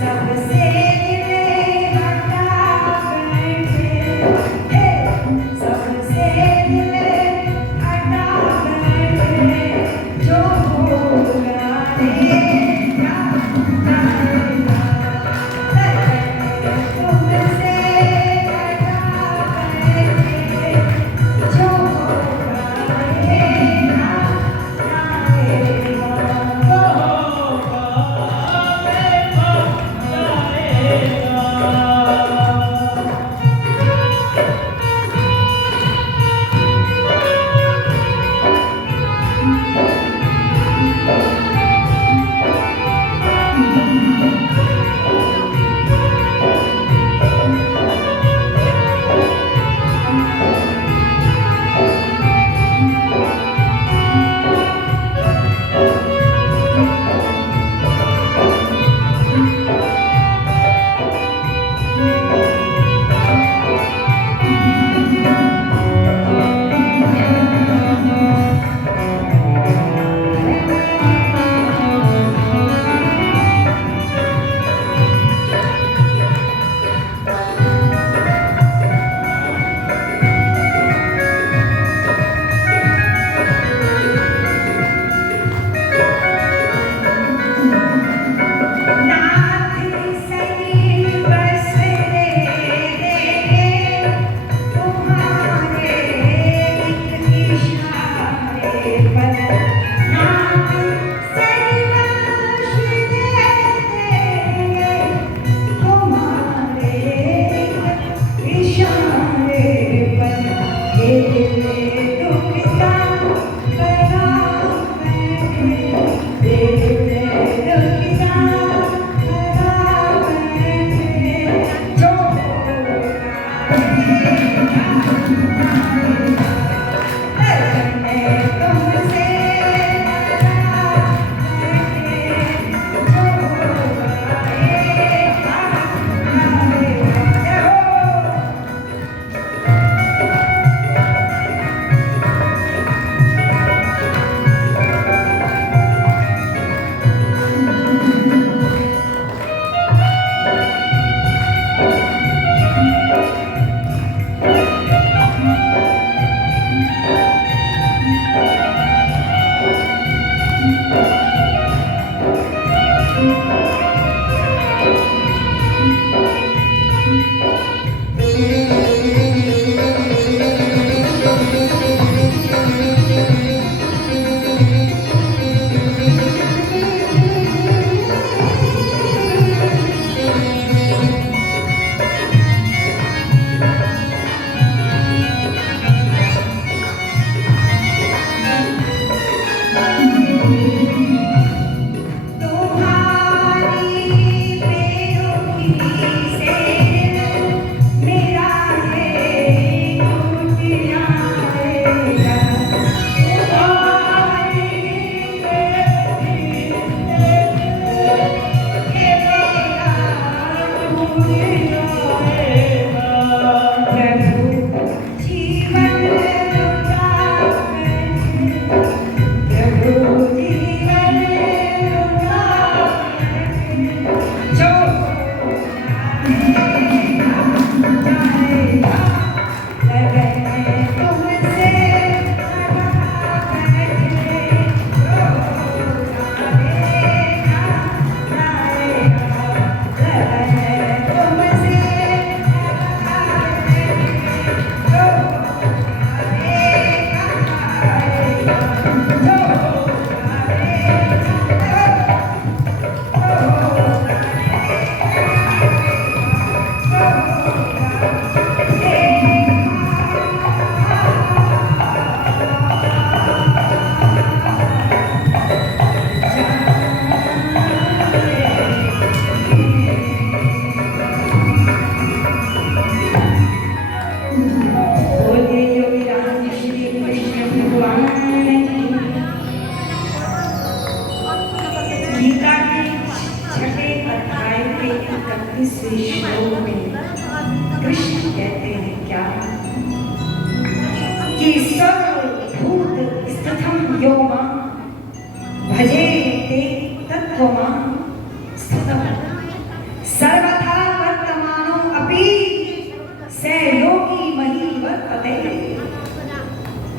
सबसे 31वें श्लोक में कृष्ण कहते हैं क्या कि सर्वभूत स्थितं यो मां भजे ते तत्त्वमां स्थितम् सर्वथा वर्तमानो अपि स योगी मही वर्तते।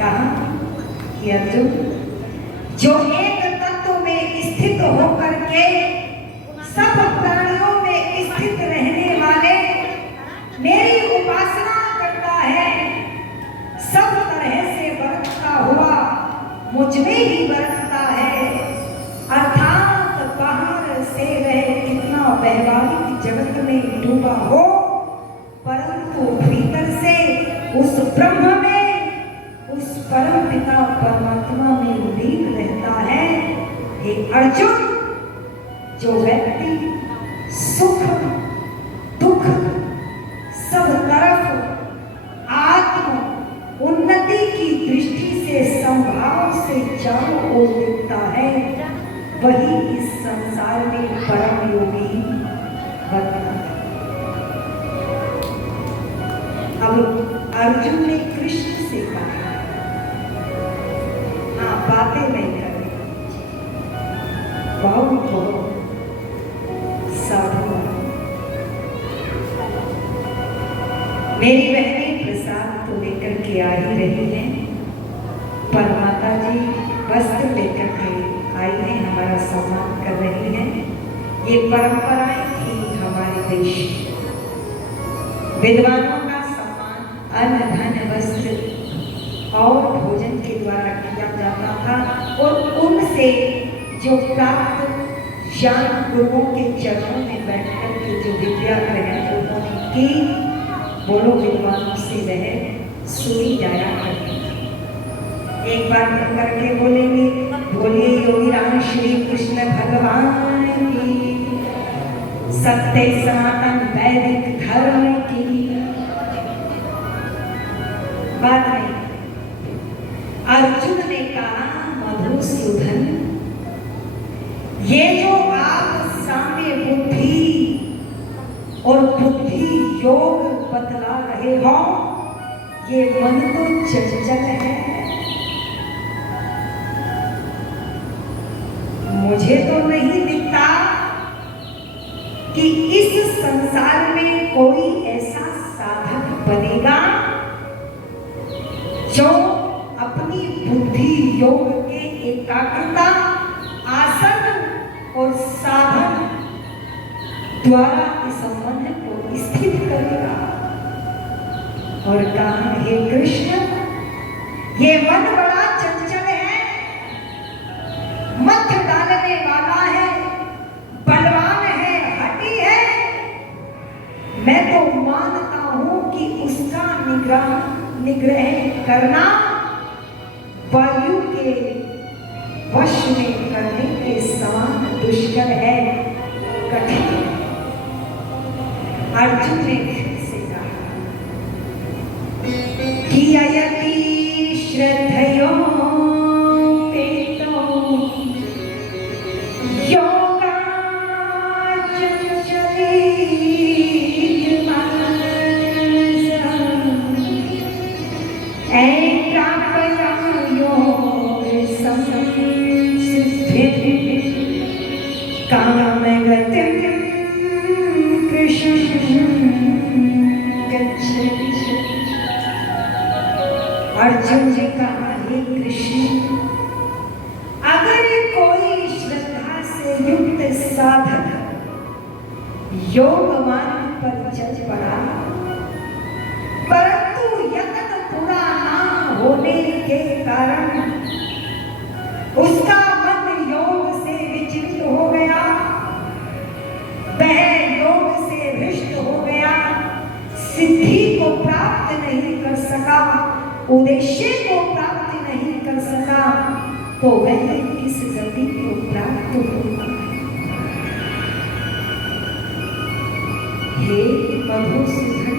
कहा कि अर्जुन जो एक तत्व में स्थित होकर के सब प्राणियों में स्थित रहने वाले मेरी उपासना करता है, सब तरह से बरतता हुआ मुझ में ही बरतता है, अर्थात बाहर से वह कितना वैवाहिक जगत में डूबा हो परंतु भीतर से उस ब्रह्म में, उस परम पिता परमात्मा में लीन रहता है। हे अर्जुन, जो व्यक्ति सुख दुख सब तरफ आत्म उन्नति की दृष्टि से संभाव से चारों ओर दिखता है, वही इस संसार में परम योगी बनता है। अब अर्जुन ने कृष्ण से कहा, हाँ बातें नहीं करें, बहुत बहुत साधु। मेरी बहनें प्रसाद तो लेकर के आ ही रही हैं, पर माता जी वस्त्र लेकर के आई हैं, हमारा सम्मान कर रही हैं। ये परंपराएं थी हमारे देश, विद्वानों का सम्मान अन्न धन वस्त्र और भोजन के द्वारा किया जाता था, और उनसे जो प्राप्त ज्ञान गुरुओं के चरणों में बैठकर के जो विद्या ग्रहण उन्होंने की, बोलो विद्वानों से वह सुनी जाया करती। एक बार करके बोलेंगे, बोलिए योगी राम श्री कृष्ण भगवान की, सत्य सनातन वैदिक धर्म की बात नहीं। अर्जुन ने कहा, मधुसूदन, ये जो आप साम्य बुद्धि और बुद्धि योग बतला रहे हो, ये मन तो चंचल है, मुझे तो नहीं दिखता कि इस संसार में कोई ऐसा साधक बनेगा जो अपनी बुद्धि योग के एकाग्रता आसन और साधन द्वारा इस संबंध को स्थित करेगा। और कहा, हे कृष्ण, ये मन बड़ा चंचल है, मत डालने वाला है, बलवान है, हठी है। मैं तो मानता हूं कि उसका निग्रह करना वायु के वश में करने के समान दुष्कर है, कठिन। अर्जुन ने से कहा कि अयति श्रद्धयो पेतो योगा चंचली अर्जुन ने कहा, हे कृष्ण, अगर कोई श्रद्धा से युक्त साधक योग मार्ग पर चल पड़ा, परंतु यत्न पूरा ना होने के कारण उसका मन योग से विचलित हो गया, वह योग से भ्रष्ट हो गया, सिद्धि को प्राप्त नहीं कर सका, उद्देश्य को प्राप्त नहीं कर सका, तो वह किस गति को प्राप्त होगा। हे मधुसूदन,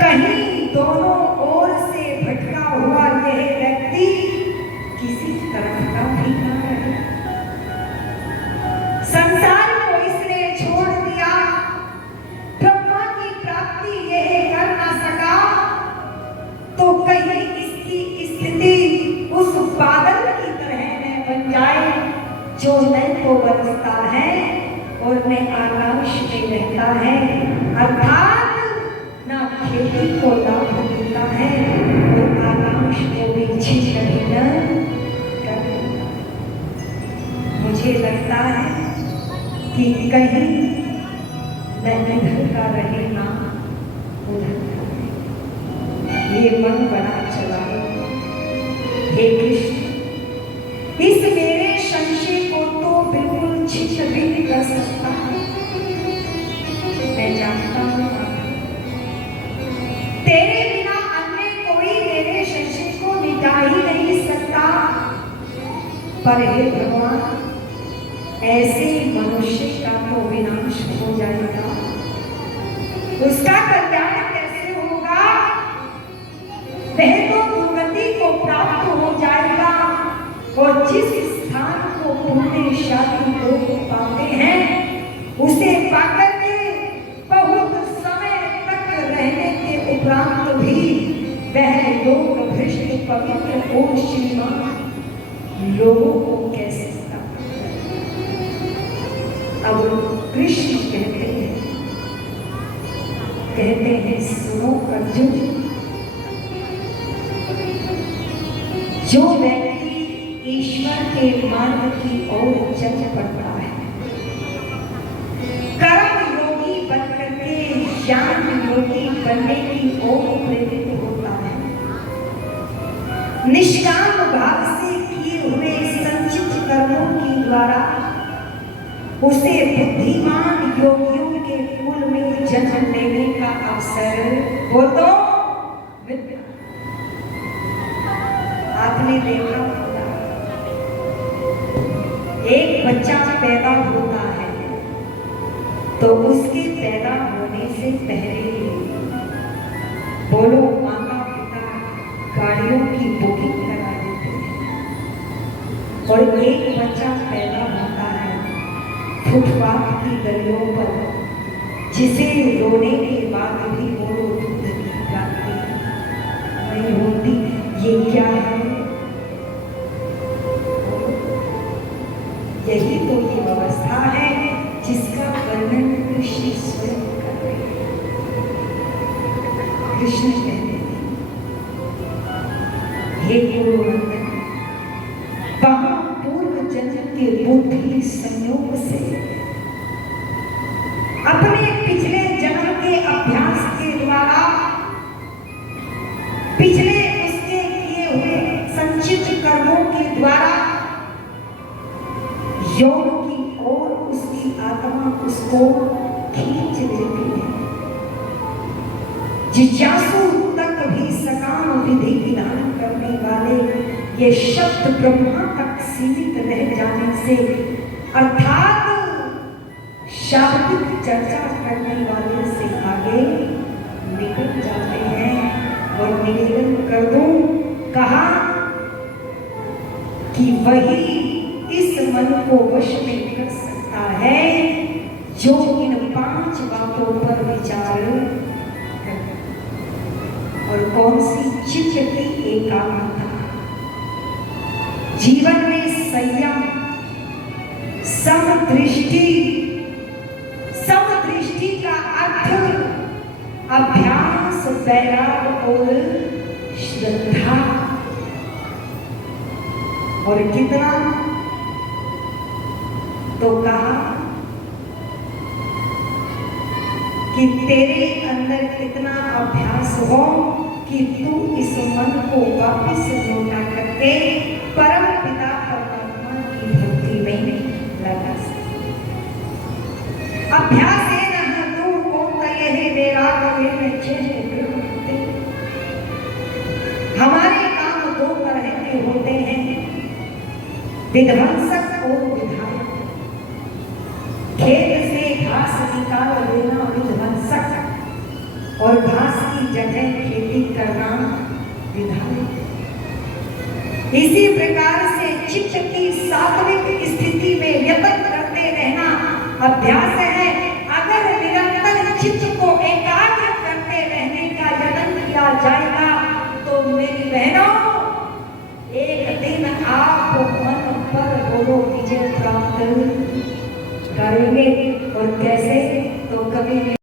कहीं दोनों ओर से भटका हुआ यह व्यक्ति किसी तरफ का भी ना रहे। संसार को इसने छोड़ दिया है और न आकाश में रहता है, अर्थात ना खेती को लाभ देता है और आकाश को भी छीन कर देता। मुझे लगता है कि कहीं न इधर का रहे ना उधर का रहे, ये मन बड़ा चला। हे कृष्ण, इस मेरे संशय को तो बिल्कुल छिन्न भी नहीं कर सकता। मैं जानता हूँ तेरे बिना अन्य कोई मेरे संशय को मिटा ही नहीं सकता, पर हे भगवान, ऐसे मनुष्य का तो विनाश हो जाएगा, उसका कल्याण कैसे होगा? वह तो दुर्गति को प्राप्त हो जाएगा और जिस स्थान को पुण्यशाली लोग पाते हैं उसे पाकर के बहुत समय तक रहने के उपरांत भी वह लोग भ्रष्ट पवित्र और श्रीमान लोगों को कैसे प्राप्त करें? अब कृष्ण कहते हैं सुनो अर्जुन, जो व्यक्ति ईश्वर के मार्ग की ओर चल पड़ता है, कर्म योगी बनकर के ज्ञान योगी बनने की ओर प्रेरित होता है, निष्काम भाव से किए हुए संचित कर्मों के द्वारा उसे बुद्धिमान योगियों के कुल में जन्म लेने का अवसर हो तो मिलता। आपने देखा एक बच्चा पैदा होता है तो उसके पैदा होने से पहले बोलो माता पिता गाड़ियों की बुकिंग करा देते हैं और एक बच्चा पैदा होता है फुटपाथ की गलियों पर, जिसे रोने के बाद भी बोलो दूध की क्रांति नहीं होती। ये क्या है? यही तो ये व्यवस्था है जिसका वर्णन कृष्ण स्वयं कर रहे हैं। कृष्ण कहते हैं, हे गुरुनंदन, वहां पूर्व जन्म के बुद्धि संयोग से अपने पिछले जन्म के अभ्यास के द्वारा पिछले उसके किए हुए संचित कर्मों के द्वारा योग की ओर उसकी आत्मा उसको खींच देती है। जिज्ञासु तक भी सकाम विधि विधान करने वाले ये शब्द ब्रह्मा तक सीमित रह जाने से, अर्थात शाब्दिक चर्चा करने वाले से आगे निकल जाते हैं। और निवेदन कर दूं, कहा कि वही इस मन को वश में कर सकता है जो इन 5 बातों पर विचार करे। और कौन सी? चित्त की एकाग्रता, जीवन में संयम, समदृष्टि। समदृष्टि का अर्थ अभ्यास, वैराग और श्रद्धा। और कितना? तो कहा कि तेरे अंदर कितना अभ्यास हो कि तू इस मन को वापस लौटा करके परम पिता परमात्मा की भक्ति में लगा सके। अभ्यास है ना तू कौन तय वैराग में चेहरे। हमारे काम 2 तरह के होते हैं, विध्वंसक और विधायक। खेत से घास निकाल देना विध्वंसक और घास की जगह खेती करना विधायक। इसी प्रकार से चित्त की सात्विक स्थिति में यत्न करते रहना अभ्यास है। अगर निरंतर चित्त को एकाग्र करते रहने का यत्न किया जाएगा तो मेरी बहनों, एक दिन आप मन पर बोलो विजय प्राप्त करेंगे। और कैसे? तो कभी